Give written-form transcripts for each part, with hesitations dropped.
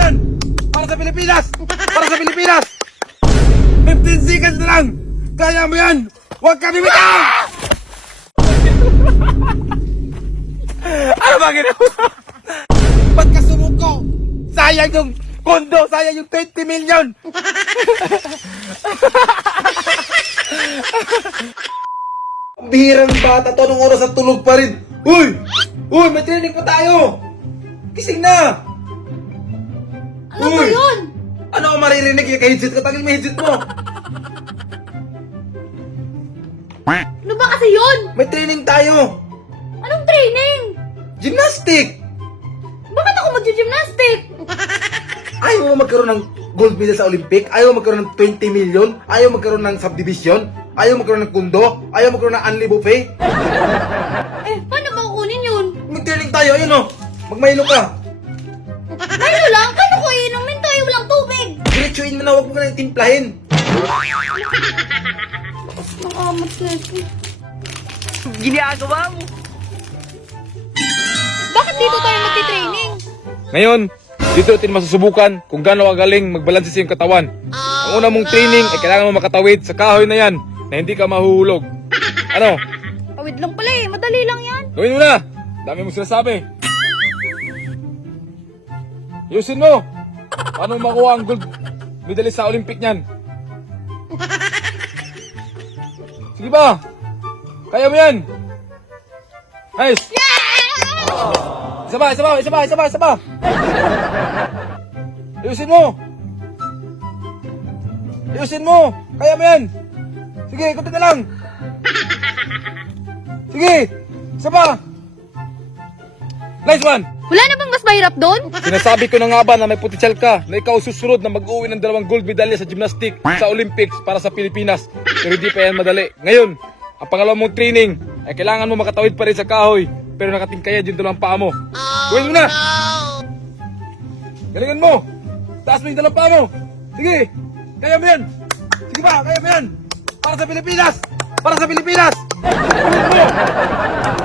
yan! Para sa Pilipinas! Para sa Pilipinas! 15 seconds na lang! Kaya mo yan! Huwag ka bibitaw! Ano ba ginawa? Ba't ka sumuko? Sayang yung kondo! Sayang yung 20 million! Bihirang bata to, anong oras at tulog pa rin? Uy! Uy! May training pa tayo! Gising na! Ano ba yun? Ano ako maririnig? Ka-headset ka, tangin mo headset mo! Ano ba kasi yun? May training tayo! Anong training? Gymnastic! Bakit ako mag-gymnastic? Ayaw mo magkaroon ng gold medal sa Olympic? Ayaw mo magkaroon ng 20 million? Ayaw mo magkaroon ng subdivision? Ayaw mo magkaroon ng kundo? Ayaw mo magkaroon ng unli buffet? Eh, paano ba kukunin yun? May training tayo, ayun o! Magmahilo ka! Milo lang? Paano ko iinumin tayo? Walang tubig! Diretsuin mo na, huwag mo ka nang timplahin! Nakamat na ito. Ginagawa mo. Bakit dito tayo magti-training? Ngayon, dito natin masusubukan kung gaano kagaling magbalanse sa iyong katawan. Ang una mong training ay kailangan mo makatawid sa kahoy na yan na hindi ka mahuhulog. Ano? Tawid lang pala eh. Madali lang yan. Gawin mo na! Dami mong sinasabi. Ayusin mo! Paano makuha ang gold medalist sa Olympic niyan? Sige ba? Kaya mo yan! Nice! Isa ba! Ayusin mo! Ayusin mo! Kaya mo yan! Sige, kunti na lang! Sige! Isa pa! Nice one! Wala na bang mas mahirap doon? Sinasabi ko na nga ba na may potensyal ka na ikaw susunod na mag-uwi ng 2 gold medalya sa gymnastic sa Olympics para sa Pilipinas. Pero hindi pa yan madali. Ngayon, ang pangalawang mong training ay kailangan mo makatawid pa rin sa kahoy pero nakatingkayad yung 2 paa mo. Gawin mo na! Galingan mo! Taas mo yung 2 paa mo! Sige! Kaya mo yan! Sige pa! Kaya mo yan! Para sa Pilipinas! Para sa Pilipinas! Gawin mo!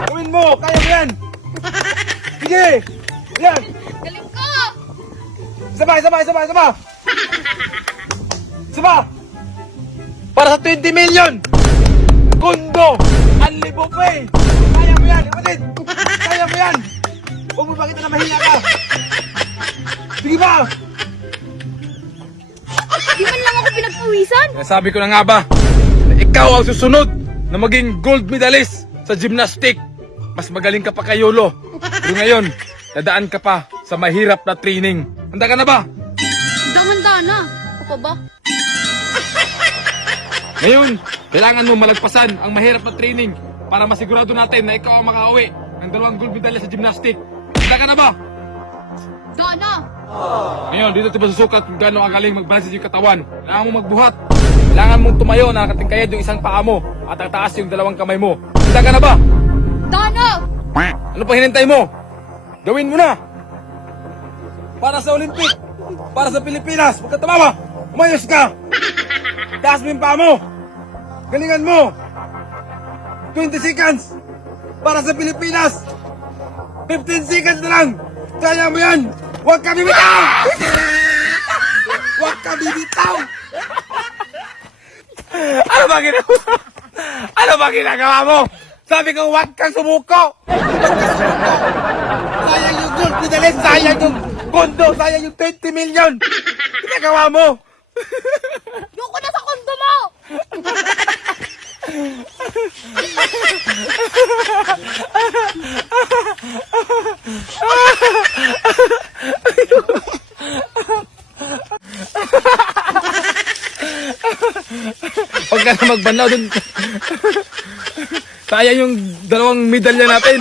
Gawin mo! Kaya mo yan! Sige! Yan! Galing ko! Isa pa! Para sa 20 million! Kondo! Unli buffet! Kaya mo yan! Kapatid! Kaya mo yan! Huwag mo pakita na mahiya ka! Sige ba? Di man lang ako pinagpawisan. Sabi ko na nga ba, na ikaw ang susunod na maging gold medalist sa gymnastic. Mas magaling ka pa kay Yolo. Pero ngayon, dadaan ka pa sa mahirap na training. Handa ka na ba? Damanda na. Ako pa ba? Ngayon, kailangan mo malagpasan ang mahirap na training para masigurado natin na ikaw ang makauwi ng 2 gold medalya sa gymnastic. Handa ka na ba? Dana! Ngayon, dito ito masusukat kung gaano kagaling magbalanse yung katawan. Kailangan mo magbuhat. Kailangan mong tumayo na nakatingkayad yung isang paa mo at ang taas yung 2 kamay mo. Handa ka na ba? Dana! Ano pa hinintay mo? Gawin mo na! Para sa Olympic! Para sa Pilipinas! Huwag ka tumawa! Umayos ka! Taas mo yung paa mo! Galingan mo! 20 seconds! Para sa Pilipinas! 15 seconds na lang! Kaya mo yan! Huwag ka bibitaw! Huwag ka bibitaw! Ano ba ginagawa? Ano ba ginagawa mo? Sabi ko, huwag kang sumuko! Huwag kang sumuko! Sayang yung gold medalist! Sayang yung kondo! Sayang yung 20 million! Ginagawa mo! Yoko na sa kondo mo! Huwag ka na magbanaw dun. Sayang yung 2 medalya natin.